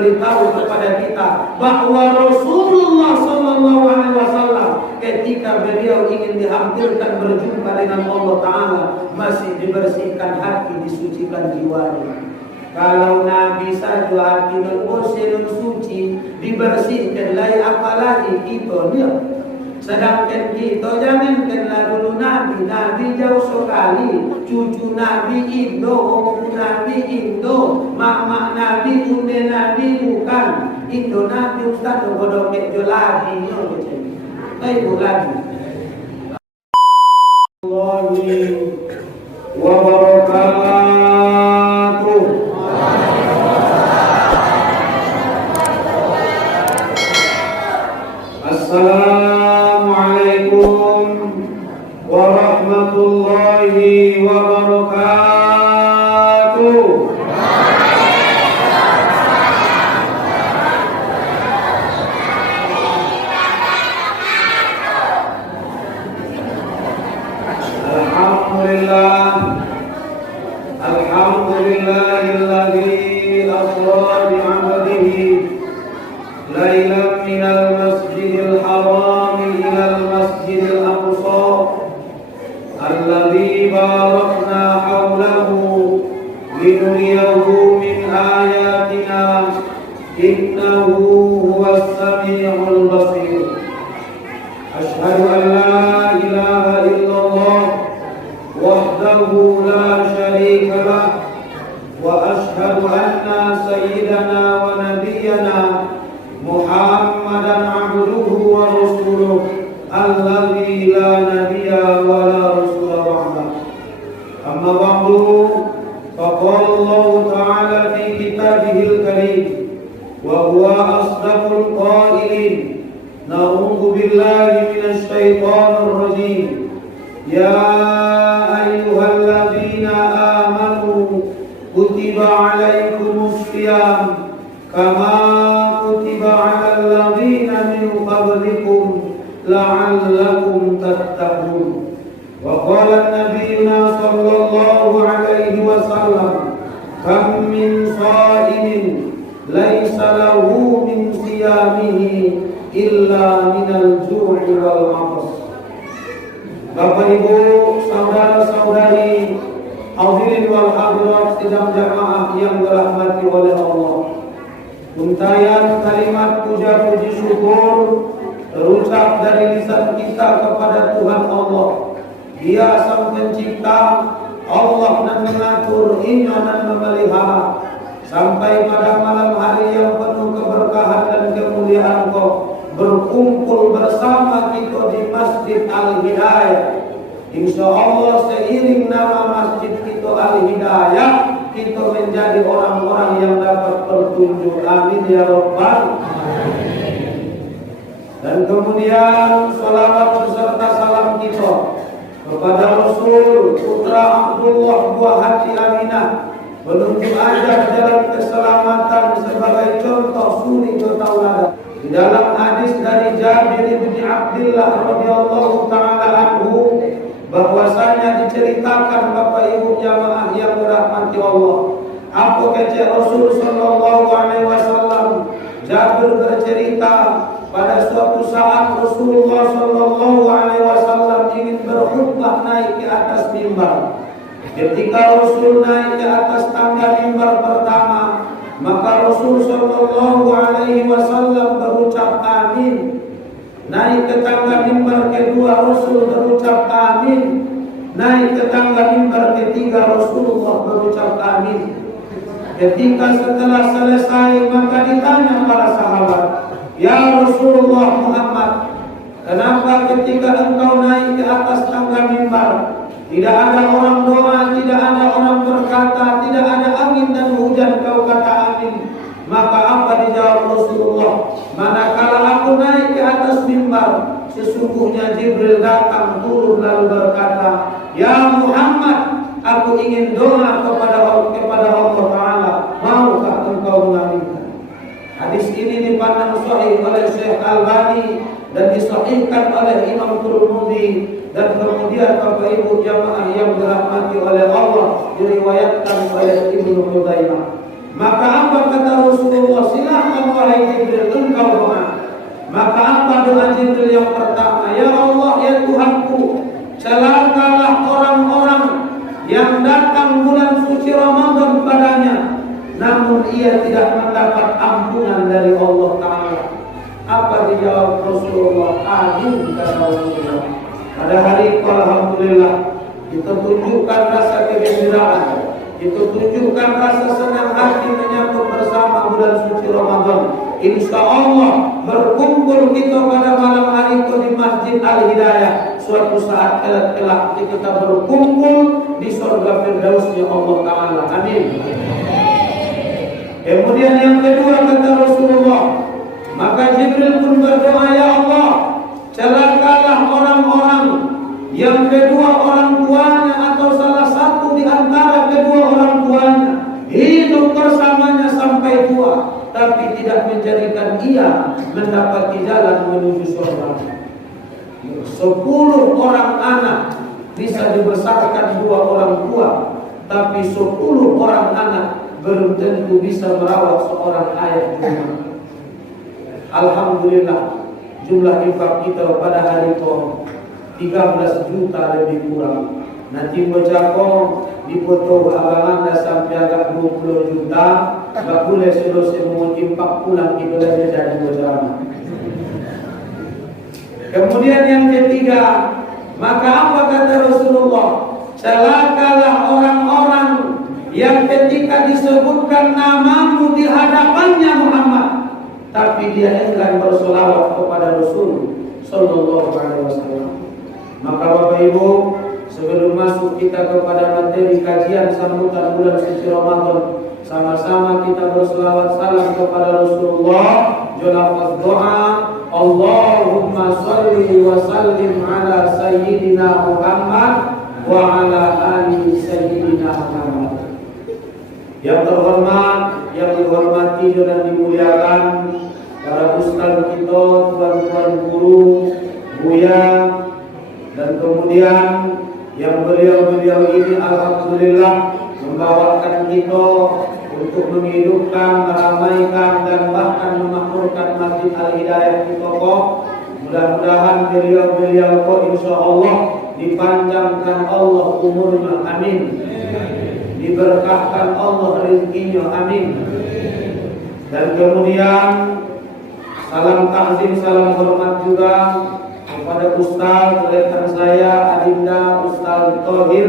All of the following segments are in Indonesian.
memberitahu kepada kita bahwa Rasulullah Sallallahu Alaihi Wasallam ketika beliau ingin dihampirkan berjumpa dengan Allah Ta'ala masih dibersihkan hati, disucikan jiwanya. Kalau Nabi saja hati bersih suci dibersihkan, lagi apalagi kita dia. Sedangkan kita jangankanlah dulu Nabi jauh sekali, cucu Nabi Indo, opu Nabi Indo, mama Nabi, bunda Nabi bukan Indo Nabi Ustaz bodoh kejo lagi, baik lagi. Allahi wa barakatuh. Assalamualaikum warahmatullahi wabarakatuh. Alhamdulillahilladzi asra bi'abdihi lailan minal masjidil haram ilal masjidil aqsa alladzi barakna hawlahu linuriyahu min ayatina innahu huwas sami'ul basir. Asyhadu an la ilaha illallah wahdahu la syarika lah wa asyhadu anna sayyidana wa nabiyyana Muhammadan abduhu wa rasuluh alladzi la nabiyya wa la rasula ba'da. Amma ba'du, faqala Allah ta'ala fi kitabihil karim wa huwa asdaqul qailin. Na'udzu billahi minasy syaithanir rajim. Ya ayyuhalladzina amanu kutiba 'alaikumus shiyam kama kutiba 'alal ladzina min qablikum la'allakum tattaqun. Wa qala nabiyyuna sallallahu alaihi wasallam kam min sha'imin laisa lahu min siyamihi illa minal ju'i wal 'atas. Bapak Ibu, saudara-saudari, hadirin wal hadirat sidang jamaah yang dirahmati oleh Allah. Untayan kalimat puja-puji syukur terucap dari lisan kita kepada Tuhan Allah. Dia sang pencipta, Allah dan mengatur, inna dan memelihara sampai pada malam hari yang penuh keberkahan dan kemuliaan Kau berkumpul bersama kita di Masjid Al-Hidayah. Insya Allah seiring nama Masjid kita Al-Hidayah, kita menjadi orang-orang yang dapat petunjuk. Amin ya Rabbal alamin. Dan kemudian salawat beserta salam kita kepada Rasul putra Abdullah buah hati Aminah, penunjuk ajak jalan keselamatan sebagai contoh suri tauladan. Di dalam hadis dari Jabir bin Abdullah radhiyallahu taala anhu bahwasanya diceritakan Bapak Ibu jamaah yang dirahmati Allah, apa kata Rasul sallallahu alaihi wasallam. Jabir bercerita pada suatu saat Rasulullah sallallahu alaihi wasallam ingin berkhutbah naik ke atas mimbar. Ketika Rasul naik ke atas tangga mimbar pertama, maka Rasul sallallahu alaihi wasallam berucap amin. Naik ke tangga mimbar kedua, Rasul berucap amin. Naik ke tangga mimbar ketiga, Rasulullah berucap amin. Ketika setelah selesai, maka ditanya para sahabat, ya Rasulullah Muhammad, kenapa ketika engkau naik ke atas tangga mimbar tidak ada orang doa, tidak ada orang berkata, tidak ada angin dan hujan, kau kata amin? Maka apa dijawab Rasulullah? Manakala aku naik ke atas mimbar, sesungguhnya Jibril datang turun lalu berkata, ya Muhammad, aku ingin doa kepada Allah Ta'ala, maukah engkau mengaminkan? Hadis ini dipandang sahih oleh Syekh Albani dan disahihkan oleh Imam Tirmidzi. Dan kemudian Bapak Ibu jamaah yang dirahmati oleh Allah, diriwayatkan oleh Ibnu Khuzaimah. Maka apa kata Rasulullah? Silakan mendapat ampunan dari Allah Ta'ala. Apa dijawab Rasulullah? Amin, kata Rasulullah. Pada hari itu alhamdulillah kita tunjukkan rasa kegembiraan, kita tunjukkan rasa senang hati menyambut bersama bulan suci Ramadan. Insya Allah berkumpul kita pada malam hari itu di Masjid Al-Hidayah. Suatu saat kelak kita berkumpul di surga Firdausnya Allah Ta'ala. Amin. Kemudian yang kedua kata Rasulullah, maka Jibril pun berdoa, ya Allah, celakalah orang-orang yang kedua orang tuanya atau salah satu di antara kedua orang tuanya hidup bersamanya sampai tua, tapi tidak menjadikan ia mendapati jalan menuju surga. 10 orang anak bisa dibesarkan 2 orang tua, tapi 10 orang anak belum tentu bisa merawat seorang ayah di rumah. Alhamdulillah, jumlah infak kita pada hari itu 13 juta lebih kurang. Nanti bocako dipoto abangan sampai agak 20 juta, gak boleh selesai mau infak pulang kita lagi jadi bocama. Kemudian yang ketiga, maka apa kata Rasulullah? Celakalah orang-orang yang ketika disebutkan namamu di hadapannya Muhammad, tapi dia enggan bersolawat kepada Rasul Sallallahu Alaihi Wasallam. Maka Bapak Ibu, sebelum masuk kita kepada materi kajian sambutan bulan suci Ramadan, sama-sama kita berselawat salam kepada Rasulullah. Julafaz doa, Allahumma salli wa sallim ala Sayyidina Muhammad wa ala ali Sayyidina Muhammad. Yang terhormat, yang dihormati dan dimuliakan para ustaz kita, tuan-tuan guru, buya, dan kemudian yang beliau-beliau ini alhamdulillah membawakan kita untuk menghidupkan, meramaikan dan bahkan memakmurkan Masjid Al-Hidayah di Tokoh. Mudah-mudahan beliau-beliau kok insya Allah dipanjangkan Allah umurnya, amin. Diberkahkan Allah rezekinya, amin. Dan kemudian salam takzim, salam hormat juga kepada Ustaz rekan saya Adinda Ustaz Thohir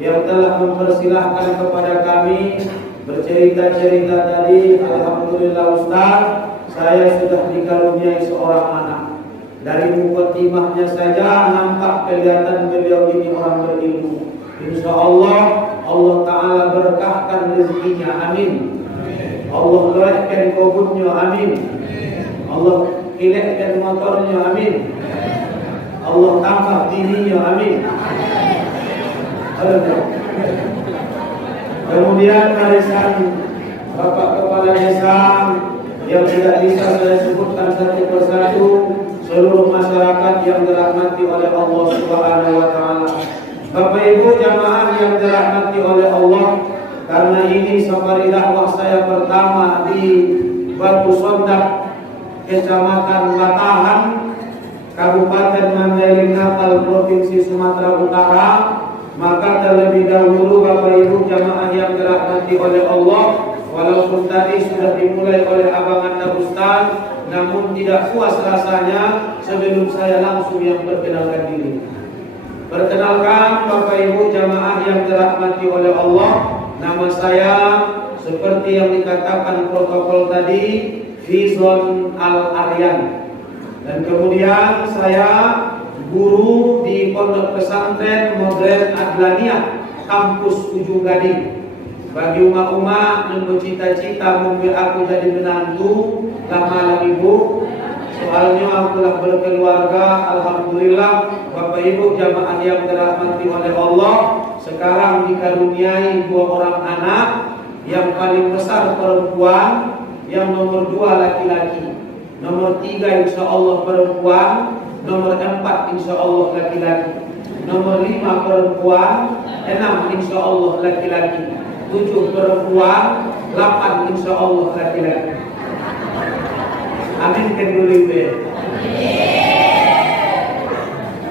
yang telah mempersilahkan kepada kami bercerita-cerita tadi. Alhamdulillah Ustaz, saya sudah dikaruniai seorang anak. Dari mukadimahnya saja nampak kelihatan beliau ini orang berilmu. Insya Allah Allah Ta'ala berkahkan rezekinya, amin. Allah luaskan kebunnya, amin. Allah kilekkan motornya, amin. Allah tambah dirinya, amin. Kemudian barisan Bapak Kepala Desa yang tidak bisa saya sebutkan satu persatu, seluruh masyarakat yang dirahmati oleh Allah Subhanahu wa Ta'ala. Bapak Ibu jamaah yang dirahmati oleh Allah, karena ini safari dakwah saya pertama di Batu Sondak, Kecamatan Batahan, Kabupaten Mandailing Natal, Provinsi Sumatera Utara, maka terlebih dahulu Bapak Ibu jamaah yang dirahmati oleh Allah, walaupun tadi sudah dimulai oleh Abang Anda Ustaz, namun tidak puas rasanya sebelum saya langsung yang perkenalkan diri. Perkenalkan Bapak Ibu jamaah yang dirahmati oleh Allah, nama saya seperti yang dikatakan protokol tadi, Fizon Al-Aryan. Dan kemudian saya guru di Pondok Pesantren Modern Adlaniyah Kampus Ujung Gading. Bagi umat-umat yang bercita-cita membiar aku jadi menantu, lama lagi Bu. Soalnya aku telah berkeluarga, alhamdulillah Bapak Ibu jamaah yang dirahmati oleh Allah, sekarang dikaruniai 2 orang anak, yang paling besar perempuan, yang nomor 2 laki-laki, nomor 3 insya Allah perempuan, nomor 4 insya Allah laki-laki, nomor 5 perempuan, 6 insya Allah laki-laki, 7 perempuan, 8 insya Allah laki-laki. Amin kan dulu ya.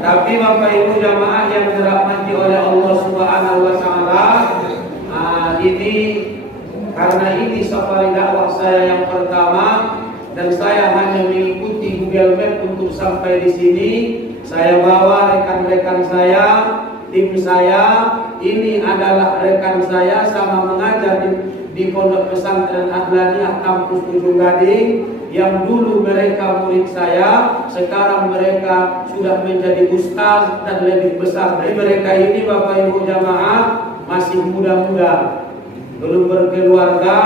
Tapi Bapak Ibu jamaah yang dirahmati oleh Allah Subhanahu wa Ta'ala, ini karena ini safari dakwah saya yang pertama, dan saya hanya mengikuti Google Map untuk sampai di sini. Saya bawa rekan-rekan saya, tim saya. Ini adalah rekan saya sama mengajar di Pondok Pesantren Adlaniyah Kampus Ujung Gading, yang dulu mereka murid saya, sekarang mereka sudah menjadi ustaz dan lebih besar. Dari mereka ini Bapak Ibu jamaah masih muda-muda, belum berkeluarga,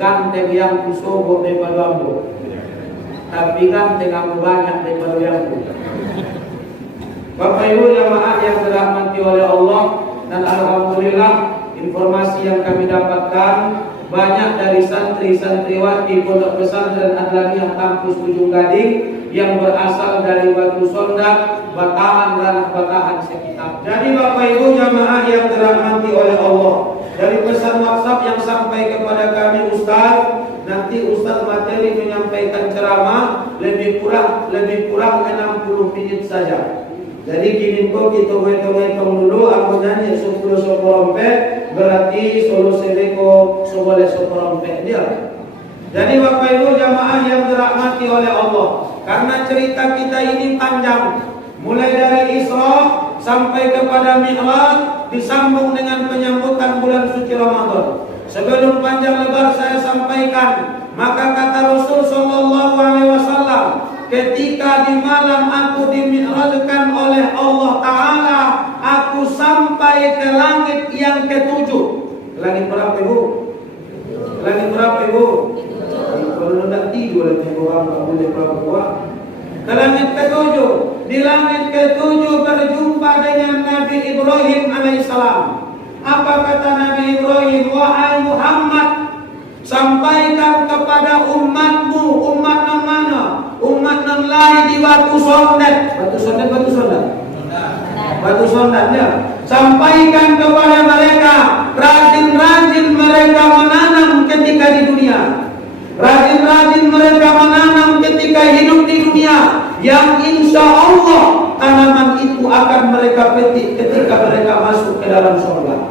ganteng yang kusogo daripada ambo, tapi ganteng kamu banyak daripada yang Bapak Ibu jamaah yang dirahmati oleh Allah, dan alhamdulillah informasi yang kami dapatkan banyak dari santri-santriwati Pondok Pesantren Adlaniyah Kampus Ujung Gading yang berasal dari Batu Sondak, Bataan, Ranah Bataan sekitar. Jadi Bapak Ibu jamaah yang dirahmati oleh Allah, dari pesan WhatsApp yang sampai kepada kami Ustaz, nanti Ustaz materi menyampaikan ceramah lebih kurang 60 menit saja. Jadi gini kok kita hitung dulu, aku nyanyi 10 soporompet, berarti solo sedeko soboleh soporompet dia. Jadi Bapak Ibu jamaah yang dirahmati oleh Allah, karena cerita kita ini panjang, mulai dari Isra sampai kepada Mi'raj, disambung dengan penyambutan bulan suci Ramadan. Sebelum panjang lebar saya sampaikan, maka kata Rasul sallallahu alaihi wasallam, ketika di malam aku dimi'rajkan oleh Allah Ta'ala, aku sampai ke langit yang ketujuh. Langit berapa Ibu? Langit berapa Ibu? Kalau tidak tidur orang tak boleh berapa. Ke langit ketujuh. Di langit ketujuh berjumpa dengan Nabi Ibrahim alaihissalam. Apa kata Nabi Ibrahim? Wahai Muhammad, sampaikan kepada umatmu, umat yang mana? Umat yang lain di Batu Sondak. Batu Sondak ya. Sampaikan kepada mereka, rajin-rajin mereka menanam ketika di dunia. Rajin-rajin mereka menanam ketika hidup di dunia, yang insya Allah tanaman itu akan mereka petik ketika mereka masuk ke dalam surga.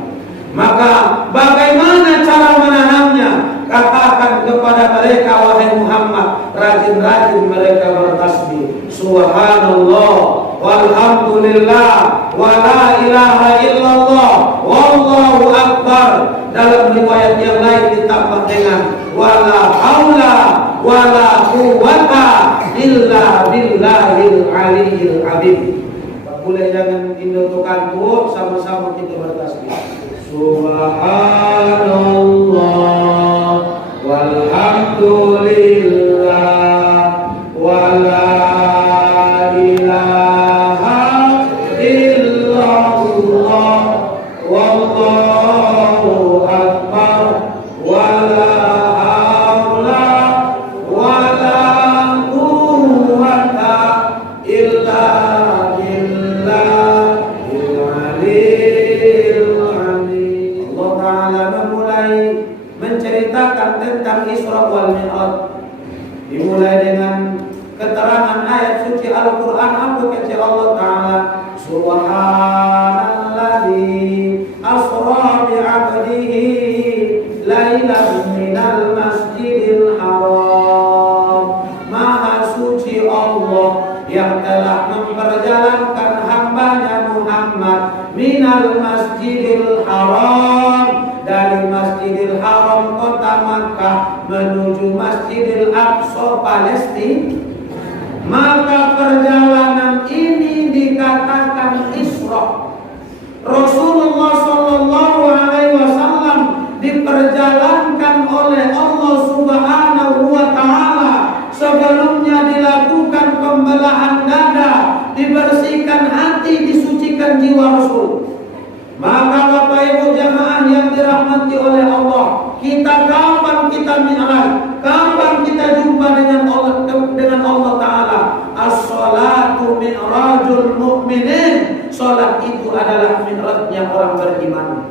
Maka bagaimana cara menanamnya? Katakan kepada mereka, wahai Muhammad, rajin-rajin mereka bertasbih subhanallah walhamdulillah wa la ilaha illallah wallahu akbar. Dalam riwayat yang lain ditambah dengan wala haula wala quwwata illa billahil aliyyil azim. Boleh jangan indukan tuh, sama-sama kita bertasbih subhanallah walhamdulillah wala ilaha illallah wallahu akbar wala haula wala quwwata illa billahil aliyyil azim. Allah Ta'ala memulai menceritakan tentang Isra wal Mi'raj, dimulai dengan keterangan ayat suci Al-Quran. Apa kata Allah Ta'ala? Subhanalladzi asra bi'abdihi lailan minal masjidil haram. Maha suci Allah yang telah memperjalankan hambanya Muhammad minal masjidil haram, dari Masjidil Haram kota Makkah menuju Masjidil Aqsa Palestina. Maka perjalanan ini dikatakan Isra. Rasulullah sallallahu alaihi wasallam diperjalankan oleh Allah Subhanahu wa taala. Sebelumnya dilakukan pembelahan dada, dibersihkan hati, disucikan jiwa Rasul. Maka Bapak Ibu jamaah yang dirahmati oleh Allah, kita kapan kita mi'raj? Kapan kita jumpa dengan Allah Ta'ala? As-salatu mi'rajul mu'minin. Salat itu adalah mi'rajnya orang beriman.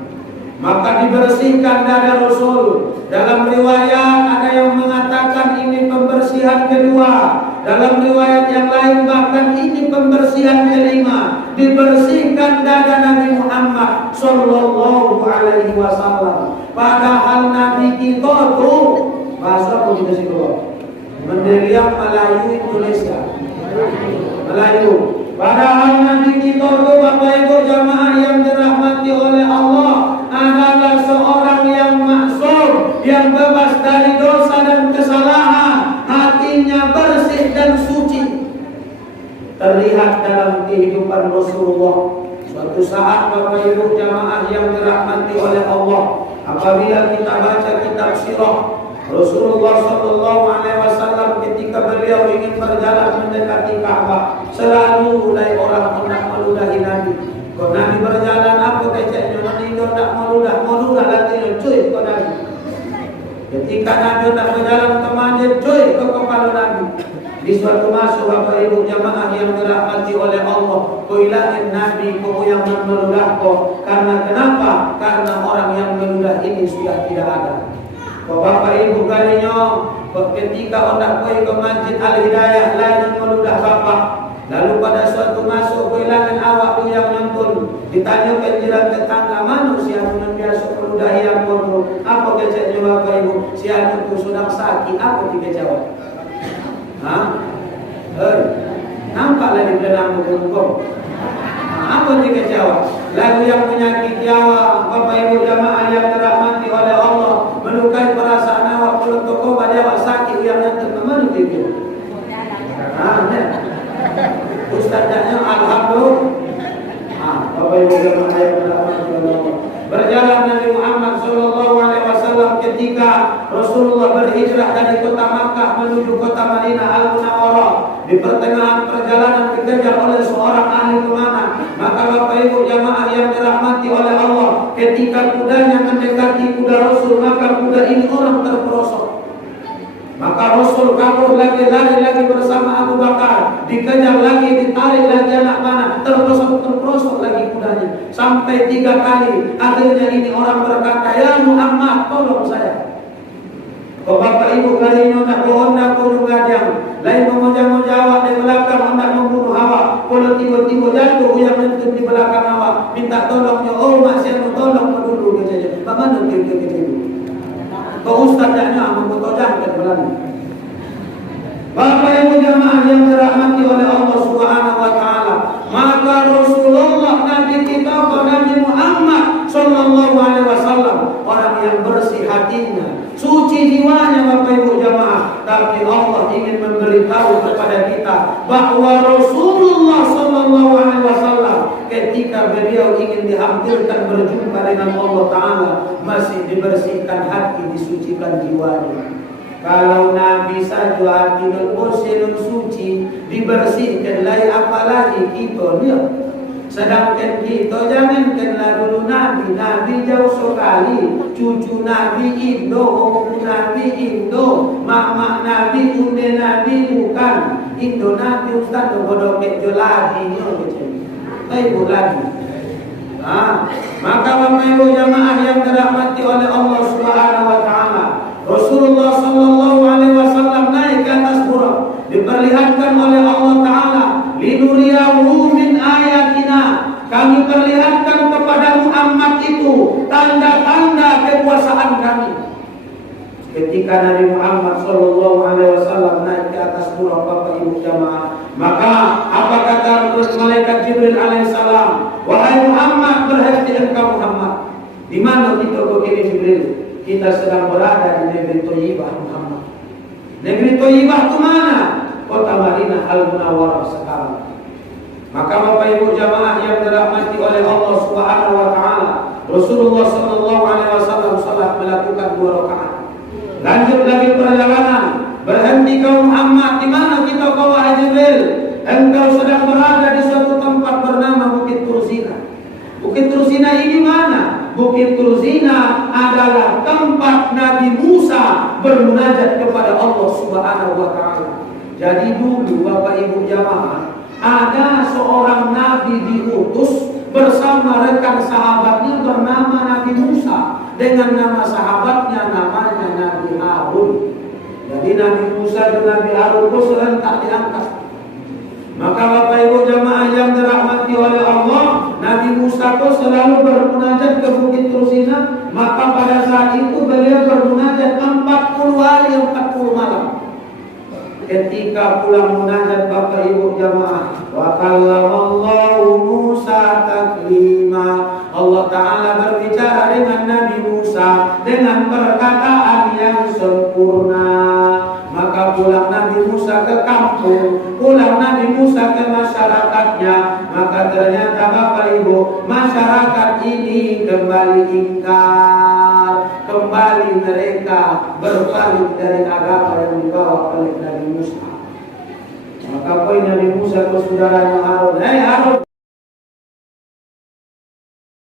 Maka dibersihkan dada Rasul. Dalam riwayat ada yang mengatakan ini pembersihan kedua. Dalam riwayat yang lain bahkan ini pembersihan kelima. dibersihkan dada Nabi Muhammad sallallahu alaihi wasallam. Padahal Nabi kita tuh bahasa apa kita sih kalau Mendeliam Melayu Indonesia Melayu. Padahal Nabi kita tuh Bapak Ibu jamaah yang dirahmati oleh Allah adalah seorang yang maksum, yang bebas dari dosa dan kesalahan, hatinya bersih dan suci. Terlihat dalam kehidupan Rasulullah. Suatu saat Bapak Ibu jamaah yang dirahmati oleh Allah, apabila kita baca kitab sirah Rasulullah sallallahu alaihi wasallam ketika beliau ingin berjalan mendekati Ka'bah, selalu mulai orang hendak meludahi Nabi. Kalau Nabi berjalan apa keceknya meninggal tak meludah nanti cuy ke Nabi. Ketika Nabi hendak berjalan ke masjid, cuy ke kepala Nabi. Di suatu masa Bapak Ibu jamaah yang dirahmati oleh Allah, kuilahin Nabi kau yang meludah kau. Karena kenapa? Karena orang yang meludah ini sudah tidak ada. Bapak Ibu kalinya ketika hendak pergi ke Masjid Al-Hidayah lain meludah bapak. Lalu pada suatu masa kehilangan awak tu yang nonton. Ditanya ke jiran tetangga, mana si anu yang biasa meludahi yang kono? Apa keceknya Bapak Ibu? Si anu tu sudah sakit, apa tiga jawab? Nampak lagi dalam buku. Apa tiga jawab? Lagu yang menyakiti awak, Bapak Ibu jamaah yang dirahmati oleh Allah, melukai perasaan awak, belum toko pada awak sakit yang nanti kemana itu? Ustaznya alhamdulillah. Bapak Ibu jamaah yang dirahmati oleh Allah. Berjalan Nabi Muhammad sallallahu alaihi wasallam ketika Rasulullah berhijrah dari kota Makkah menuju kota Madinah Al-Munawwarah. Di pertengahan perjalanan dikejar oleh seorang ahli pemanah. Maka Bapak Ibu jamaah yang dirahmati oleh Allah, ketika kudanya mendekati kuda Rasul, maka kuda ini orang terperosok. Maka Rasul kabur lagi, lari lagi bersama Abu Bakar, dikejar lagi, ditarik lagi anak panah, terperosok lagi kudanya sampai 3 kali. Akhirnya ini orang berkata, ya Muhammad, tolong saya. Bapak Ibu kalinya nak honda pun ngajang, lain memoja-moja awak di belakang hendak membunuh awak. Kalau tiba-tiba jatuh yang menentu di belakang awak, minta tolongnya, oh masih mau tolong dulu saja. Bagaimana kita itu? Kau ustaznya membutuhkan belakang. Bapak Ibu jamaah yang dirahmati oleh Allah Subhanahu wa taala, maka Rasulullah Nabi kita Nabi Muhammad sallallahu alaihi wasallam orang yang bersih hatinya, suci jiwanya Bapak Ibu jamaah. Tapi Allah ingin memberitahu kepada kita bahwa Rasulullah sallallahu alaihi wasallam ketika beliau ingin dihampirkan berjumpa dengan Allah taala masih dibersihkan hati, disucikan jiwanya. Kalau Nabi saja hati bersih dan suci, dibersihkan, lain apalagi kita dia. Sedangkan kita jangankanlah dulu Nabi jauh sekali, cucu Nabi Indo, omku Nabi Indo, mama Nabi, unde Nabi bukan Indo Nabi Ustaz bodoh kejo lagi ibu lagi. Maka Bapak Ibu jamaah yang dirahmati oleh Allah Subhanahu wa taala, Rasulullah sallallahu alaihi wasallam naik ke atas buraq, diperlihatkan oleh Allah taala, linuriyahu min ayatina, kami perlihatkan kepada Muhammad itu tanda-tanda kekuasaan kami. Ketika Nabi Muhammad sallallahu alaihi wasallam naik ke atas buraq Bapak Ibu jamaah, maka apa kata malaikat Jibril alaihissalam? Wahai Muhammad, berhenti engkau Muhammad. Di mana kita begini Jibril? Kita sedang berada di negeri Thayyibah Muhammad. Negeri Thayyibah itu mana? Kota Madinah Al-Munawwarah sekarang. Maka Bapak Ibu jamaah yang dirahmati oleh Allah Subhanahu wa taala, Rasulullah sallallahu alaihi wasallam salat melakukan 2 rakaat. Lanjut lagi perjalanan. Berhenti kau Muhammad, di mana kita kau wahai Jibril? Engkau sedang berada di suatu tempat bernama Bukit Turzina. Bukit Turzina ini mana? Bukit Turzina adalah tempat Nabi Musa bermunajat kepada Allah Subhanahu wa taala. Jadi dulu Bapak Ibu jamaah, ada seorang nabi diutus bersama rekan sahabatnya bernama Nabi Musa, dengan nama sahabatnya namanya Nabi Harun. Jadi Nabi Musa dan Nabi Harun itu serentak diangkat. Maka Bapak Ibu jamaah yang dirahmati oleh Musa itu selalu bermunajat ke Bukit Tursina, maka pada saat itu beliau bermunajat 40 hari 40 malam. Ketika pulang munajat Bapak Ibu jamaah, wa kallamallahu Musa taklima. Allah Ta'ala berbicara dengan Nabi Musa dengan perkataan yang sempurna. Maka pulang Nabi Musa ke kampung, pulang Nabi Musa ke masyarakatnya, maka ternyata Bapak Ibu, masyarakat ini kembali ingkar, kembali mereka berpaling dari agama yang dibawa oleh Nabi Musa. Maka poin Nabi Musa ke saudaranya Harun, "Hei Harun,